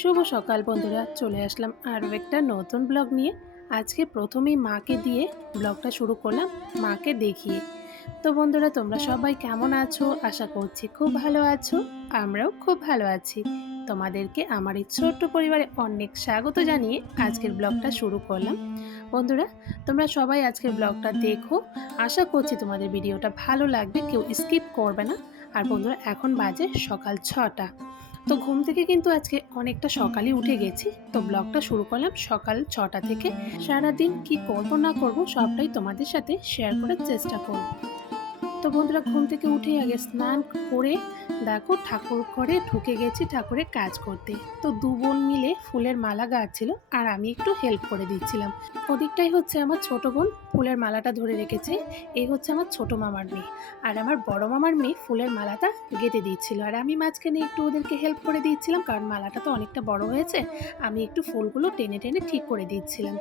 শুভ সকাল বন্ধুরা, চলে আসলাম আরও একটা নতুন ব্লগ নিয়ে। আজকে প্রথমেই মাকে দিয়ে ব্লগটা শুরু করলাম, মাকে দেখিয়ে। তো বন্ধুরা, তোমরা সবাই কেমন আছো? আশা করছি খুব ভালো আছো, আমরাও খুব ভালো আছি। তোমাদেরকে আমার এই ছোট্ট পরিবারে অনেক স্বাগত জানিয়ে আজকের ব্লগটা শুরু করলাম। বন্ধুরা, তোমরা সবাই আজকের ব্লগটা দেখো। আশা করছি তোমাদের ভিডিওটা ভালো লাগবে, কেউ স্কিপ করবে না। আর বন্ধুরা, এখন বাজে সকাল ছটা। তো ঘুম থেকে কিন্তু আজকে অনেকটা সকালে উঠে গেছি। তো ব্লগটা শুরু করলাম সকাল ছটা থেকে। সারাদিন কি করব না করব সবটাই তোমাদের সাথে শেয়ার করার চেষ্টা করব। তো বন্ধুরা ঘুম থেকে উঠে আগে স্নান করে দেখো ঠাকুর ঘরে ঢুকে গেছি ঠাকুরের কাজ করতে। তো দু বোন মিলে ফুলের মালা গাচ্ছিল আর আমি একটু হেল্প করে দিচ্ছিলাম। ওদিকটাই হচ্ছে আমার ছোট বোন ফুলের মালাটা ধরে রেখেছে। এই হচ্ছে আমার ছোট মামার মেয়ে। আর আমার বড় মামার মেয়ে ফুলের মালাটা গেঁথে দিচ্ছিল। আর আমি মাঝখানে একটু ওদেরকে হেল্প করে দিচ্ছিলাম কারণ মালাটা তো অনেকটা বড় হয়েছে। আমি একটু ফুলগুলো টেনে টেনে ঠিক করে দিচ্ছিলাম।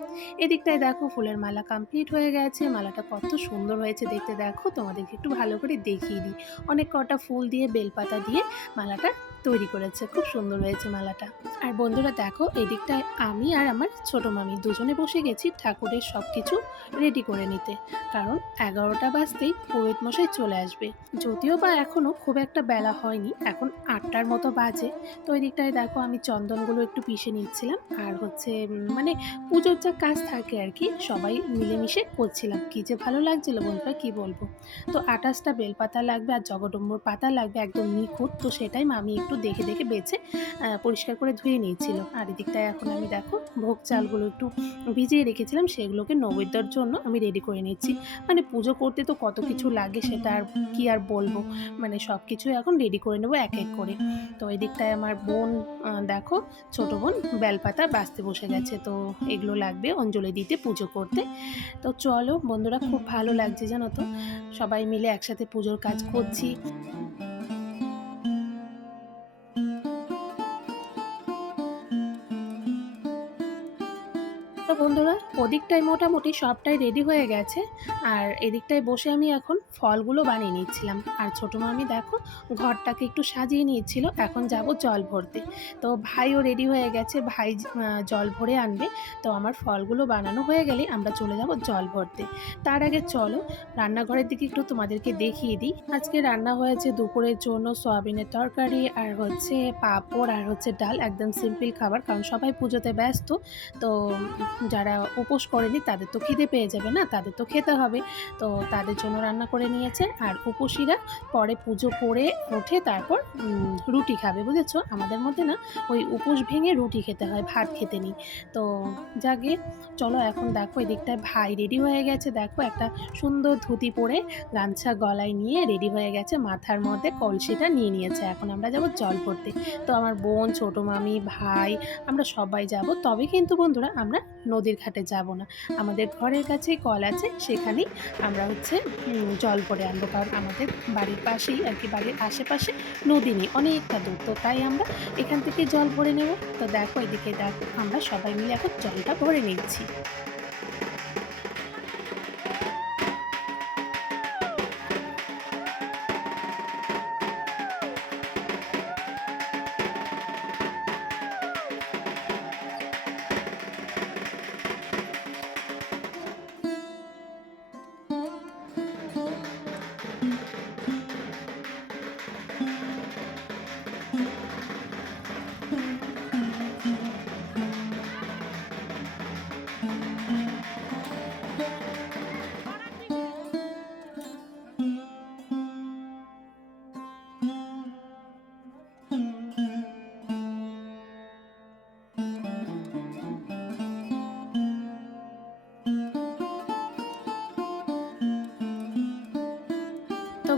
এদিকটায় দেখো ফুলের মালা কমপ্লিট হয়ে গেছে। মালাটা কত সুন্দর হয়েছে দেখতে। দেখো তোমাদেরকে একটু ভালো করে দেখিয়ে দিই। অনেক কটা ফুল দিয়ে বেলপাতা দিয়ে মালাটা তৈরি করেছে। খুব সুন্দর হয়েছে মালাটা। আর বন্ধুরা দেখো, এদিকটায় আমি আর আমার ছোট মামি দুজনে বসে গেছি ঠাকুরের সব কিছু রেডি করে নিতে। কারণ এগারোটা বাজতেই পুরোহিত মশাই চলে আসবে। যদিও বা এখনও খুব একটা বেলা হয়নি, এখন আটটার মতো বাজে। তো ওই দিকটায় দেখো, আমি চন্দনগুলো একটু পিষে নিচ্ছিলাম। আর হচ্ছে মানে পুজোর যা কাজ থাকে আর কি, সবাই মিলেমিশে করছিলাম। কি যে ভালো লাগছিল বন্ধুরা, কি বলব? তো আঠাশটা বেলপাতা লাগবে আর জগডম্বর পাতা লাগবে, একদম নিখুঁত। তো সেটাই আমি একটু দেখে দেখে বেছে পরিষ্কার করে ধুয়ে নিয়েছিল। আর এদিকটায় এখন আমি দেখো, ভোগ চালগুলো একটু ভিজিয়ে রেখেছিলাম, সেগুলোকে নৈবেদ্যর জন্য আমি রেডি করে নিচ্ছি। মানে পুজো করতে তো কত কিছু লাগে, সেটা আর কি আর বলব? মানে সব কিছু এখন রেডি করে নেব এক এক করে। তো এদিকটায় আমার বোন দেখো, ছোট বোন বেলপাতা বাঁচতে বসে গেছে, তো এগুলো লাগবে অঞ্জলি দিতে, পুজো করতে। তো চলো, বন্ধুরা, খুব ভালো লাগছে জানো তো? সবাই মিলে একসাথে পুজোর কাজ করছি। বন্ধুরা ওদিকটায় মোটামুটি সবটাই রেডি হয়ে গেছে। আর এদিকটায় বসে আমি এখন ফলগুলো বানিয়ে নিচ্ছিলাম। আর ছোটো মামি দেখো, ঘরটাকে একটু সাজিয়ে নিয়েছিল। এখন যাব জল ভরতে। তো ভাইও রেডি হয়ে গেছে, ভাই জল ভরে আনবে। তো আমার ফলগুলো বানানো হয়ে গেলে আমরা চলে যাব জল ভরতে। তার আগে চলো, রান্নাঘরের দিকে একটু তোমাদেরকে দেখিয়ে দিই। আজকে রান্না হয়েছে দুপুরের জন্য সয়াবিনের তরকারি, আর হচ্ছে পাঁপড়, আর হচ্ছে ডাল। একদম সিম্পল খাবার, কারণ সবাই পুজোতে ব্যস্ত। তো যারা উপোস করেনি, তাদের তো খিদে পেয়ে যাবে না, তাদের তো খেতে হবে। তো তাদের জন্য রান্না করে নিয়েছে, আর উপসীরা পরে পুজো করে উঠে তারপর রুটি খাবে, বুঝেছ? আমাদের মধ্যে না, ওই উপোস ভেঙে রুটি খেতে হয়, ভাত খেতে নেই। তো যাকে, চলো এখন দেখো এদিকটায় ভাই রেডি হয়ে গেছে, দেখো একটা সুন্দর ধুতি পরে গামছা গলায় নিয়ে রেডি হয়ে গেছে, মাথার মধ্যে কলসিটা নিয়ে নিয়েছে। এখন আমরা যাব জল পড়তে তো আমার বোন, ছোট মামি, ভাই, আমরা সবাই যাব। তবে কিন্তু বন্ধুরা, আমরা নদীর ঘাটে যাব। না। আমাদের ঘরের কাছেই কল আছে, সেখানেই আমরা হচ্ছে জল পরে আনব। কারণ আমাদের বাড়ির পাশেই আর কি, বাড়ির আশেপাশে নদী নেই, অনেকটা দূর। তো তাই আমরা এখান থেকে জল ভরে নেব। তো দেখো এদিকে দেখো, আমরা সবাই মিলে এখন জলটা ভরে নিচ্ছি।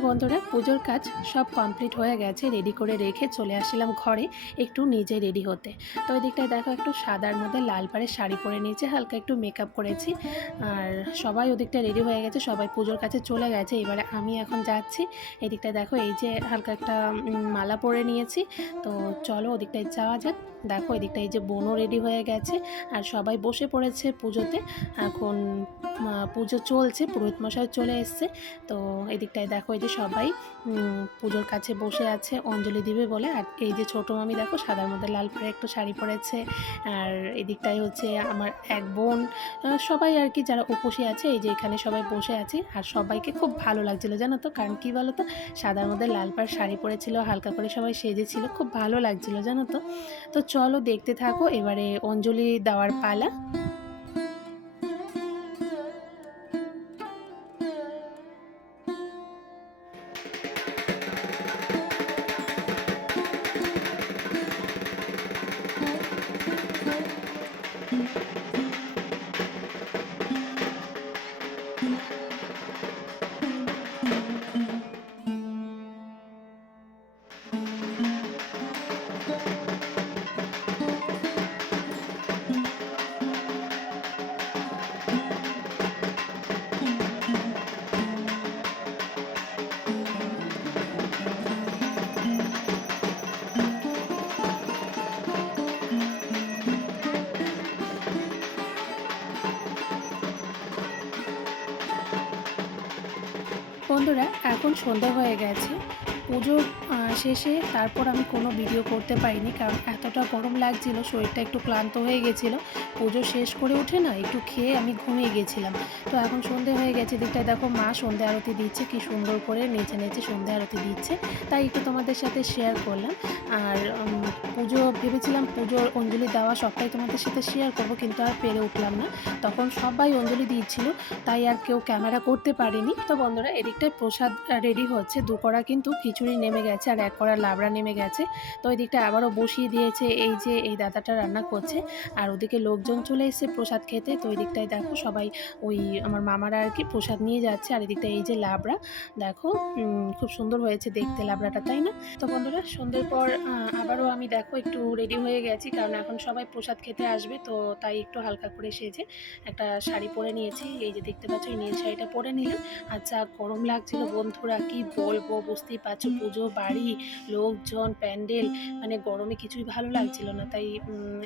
বন্ধুরা, পুজোর কাজ সব কমপ্লিট হয়ে গেছে। রেডি করে রেখে চলে আসলাম ঘরে, একটু নিজে রেডি হতে। তো ওই দিকটায় দেখো, একটু সাদার মধ্যে লাল পাড়ের শাড়ি পরে নিয়েছে, হালকা একটু মেকআপ করেছি। আর সবাই ওদিকটা রেডি হয়ে গেছে, সবাই পুজোর কাছে চলে গেছে। এবারে আমি এখন যাচ্ছি এদিকটায় দেখো, এই যে হালকা একটা মালা পরে নিয়েছি। তো চলো ওদিকটায় যাওয়া যাক। দেখো এদিকটা এই যে বোনও রেডি হয়ে গেছে আর সবাই বসে পড়েছে পুজোতে। এখন পুজো চলছে, পুরোহিত মশাই চলে এসছে। তো এদিকটায় দেখো এই যে সবাই পুজোর কাছে বসে আছে অঞ্জলি দিবে বলে। আর এই যে ছোটো মামি দেখো, সাদার মধ্যে লাল পরে একটু শাড়ি পরেছে। আর এদিকটায় হচ্ছে আমার এক বোন সবাই আর কি যারা উপসে আছে, এই যে এখানে সবাই বসে আছে। আর সবাইকে খুব ভালো লাগছিল, জানো তো? কারণ কি বলো তো সাদার মধ্যে লাল পাড় শাড়ি পরেছিল, হালকা করে সবাই সেজেছিল, খুব ভালো লাগছিল, জানো তো? তো চলো দেখতে থাকো এবারে অঞ্জলি দেওয়ার পালা। বন্ধুরা, এখন সন্ধ্যা হয়ে গেছে। পুজোর শেষে তারপর আমি কোনো ভিডিও করতে পারিনি, কারণ এতটা গরম লাগছিল, শরীরটা একটু ক্লান্ত হয়ে গেছিল। পুজো শেষ করে উঠে না একটু খেয়ে আমি ঘুমিয়ে গেছিলাম। তো এখন সন্ধে হয়ে গেছে দিকটায় দেখো মা সন্ধে আরতি দিচ্ছে, কি সুন্দর করে নেচে নেচে সন্ধে আরতি দিচ্ছে। তাই একটু তোমাদের সাথে শেয়ার করলাম। আর পুজো ভেবেছিলাম পুজোর অঞ্জলি দেওয়া সবটাই তোমাদের সাথে শেয়ার করব, কিন্তু আর পেরে উঠলাম না। তখন সবাই অঞ্জলি দিচ্ছিল তাই আর কেউ ক্যামেরা করতে পারিনি। তো বন্ধুরা এদিকটায় প্রসাদ রেডি হচ্ছে, দু কড়া কিন্তু খিচুড়ি নেমে গেছে, আর এক কড়া লাবড়া নেমে গেছে। তো এদিকটা আবারও বসিয়ে দিয়েছে, এই যে এই দাদাটা রান্না করছে, আর ওদিকে লোকজন চলে এসেছে প্রসাদ খেতে। তো ওই দিকটায় দেখো সবাই ওই আমার মামারা আর কি প্রসাদ নিয়ে যাচ্ছে। আর এদিকটা এই যে লাবড়া, দেখো খুব সুন্দর হয়েছে দেখতে লাবড়াটা, তাই না? তো বন্ধুরা, সন্ধ্যের পর আবারও আমি দেখো একটু রেডি হয়ে গেছি, কারণ এখন সবাই প্রসাদ খেতে আসবে। তো তাই একটু হালকা করে সেজে একটা শাড়ি পরে নিয়েছি। এই যে দেখতে পাচ্ছ নীল শাড়িটা পরে নিলাম। আর যা গরম লাগছিল বন্ধুরা, কি বলব, বুঝতেই পারছ, পুজো বাড়ি, লোকজন, প্যান্ডেল মানে গরমে কিছুই ভালো লাগছিল না। তাই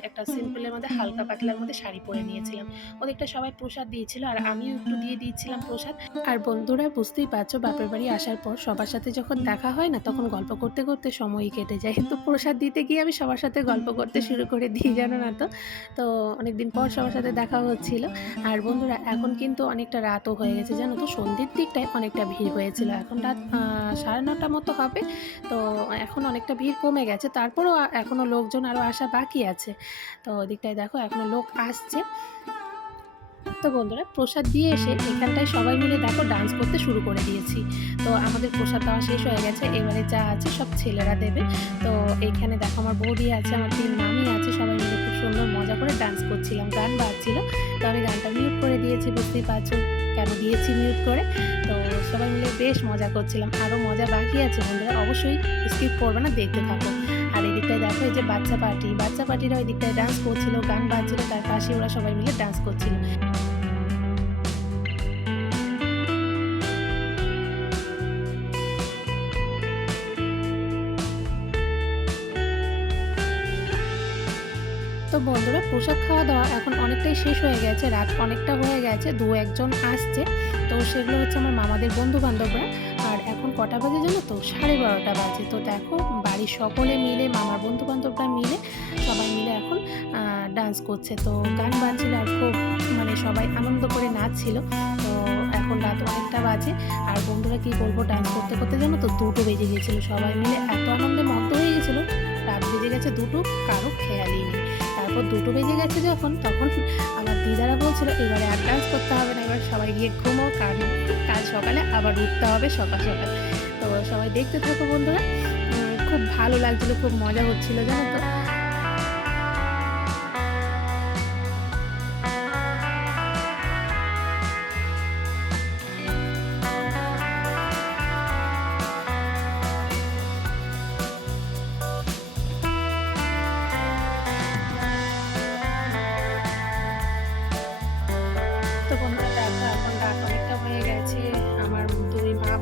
একটা সিম্পলের মধ্যে হালকা পাতলার মধ্যে শাড়ি পরে নিয়েছিলাম। ওদেরটা সবাই প্রসাদ দিয়েছিল আর আমিও একটু দিয়ে দিয়েছিলাম প্রসাদ। আর বন্ধুরা বুঝতেই পারছ বাপের বাড়ি আসার পর সবার সাথে যখন দেখা হয় না তখন গল্প করতে করতে সময়ই কেটে যায়। তো প্রসাদ দিতে গিয়ে আমি সবার সাথে গল্প করতে শুরু করে দিই জানো না তো? তো অনেকদিন পর সবার সাথে দেখা হচ্ছিল। আর বন্ধুরা এখন কিন্তু অনেকটা রাতও হয়ে গেছে জানো তো? সন্ধ্যের দিকটায় অনেকটা ভিড় হয়েছিল। এখন রাত সাড়ে নটা মতো হবে। তো এখন অনেকটা ভিড় কমে গেছে। তারপরেও এখনও লোকজন আরও আসা বাকি আছে। তো ওদিকটায় দেখো এখনও লোক আসছে। তো বন্ধুরা, প্রসাদ দিয়ে এসে এখানটায় সবাই মিলে দেখো ডান্স করতে শুরু করে দিয়েছি। তো আমাদের প্রসাদ দেওয়া শেষ হয়ে গেছে, এবারে যা আছে সব ছেলেরা দেবে। তো এখানে দেখো আমার বৌদি আছে, আমার তিন মামি আছে, সবাই মিলে খুব সুন্দর মজা করে ডান্স করছিলাম। গান বাজছিল, তো আমি গানটা মিউট করে দিয়েছি, বুঝতেই পারছ কেন দিয়েছি মিউট করে। তো সবাই মিলে বেশ মজা করছিলাম আরও মজা বাকি আছে বন্ধুরা, অবশ্যই স্কিপ করবে না, দেখতে থাকো। আর এদিকটায় দেখো যে বাচ্চা পার্টি, বাচ্চা পার্টিরা ওই দিকটায় ডান্স করছিল, গান বাজছিল, তার পাশে ওরা সবাই মিলে ডান্স করছিল। তো বন্ধুরা, প্রসাদ খাওয়া দাওয়া এখন অনেকটাই শেষ হয়ে গেছে, রাত অনেকটা হয়ে গেছে দু একজন আসছে। তো সেগুলো হচ্ছে আমার মামাদের বন্ধু বান্ধবরা কটা বাজে জানো তো? সাড়ে বারোটা বাজে। তো দেখো, বাড়ির সকলে মিলে, মামার বন্ধু বান্ধবরা মিলে সবাই মিলে এখন ডান্স করছে। তো গান বাজছিল আর খুব মানে সবাই আনন্দ করে নাচছিল। তো এখন রাত অনেকটা বাজে। আর বন্ধুরা কি বলব ডান্স করতে করতে জানো তো দুটো বেজে গিয়েছিল। সবাই মিলে এত আনন্দে মগ্ন হয়ে গেছিল রাত বেজে গেছে দুটো, কারও খেয়ালই নেই। তারপর দুটো বেজে গেছে যখন, তখন আমার দিদারা বলছিল, এবারে আর ডান্স করতে হবে না, এবার সবাই গিয়ে ঘুমো কারণ কাল সকালে আবার উঠতে হবে সকাল সকাল। তো সবাই দেখতে থাকো বন্ধুরা। খুব ভালো লাগছিল, খুব মজা হচ্ছিল, জানো তো?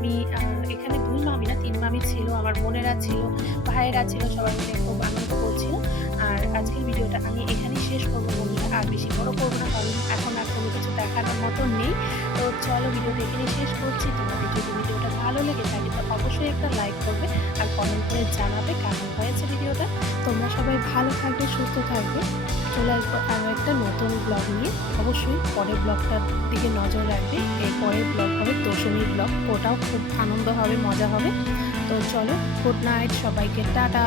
দেখো এখন দুই মামি না, তিন মামি ছিল, আমার বোনেরা ছিল, ভাইয়েরা ছিল, সবাই মিলে খুব আনন্দ করছিল। আর আজকের ভিডিওটা আমি এখানেই শেষ করব বন্ধুরা, আর বেশি বড় করব না, কারণ এখন আর কোনো কিছু দেখানোর মতো নেই। তো চলো ভিডিওটা এখানেই শেষ করছি তোমাদের যদি ভিডিওটা ভালো লেগে একটা লাইক করবে আর কমেন্ট করে জানাবে কেমন হয়েছে ভিডিওটা তোমরা সবাই ভালো থাকবে, সুস্থ থাকবে। চলে আসব আরও একটা নতুন ব্লগ নিয়ে। অবশ্যই পরের ব্লগটার দিকে নজর রাখবে। এই পরের ব্লগ হবে দশমীর ব্লগ ওটাও খুব আনন্দ হবে, মজা হবে। তো চলো গুড নাইট সবাইকে, টাটা।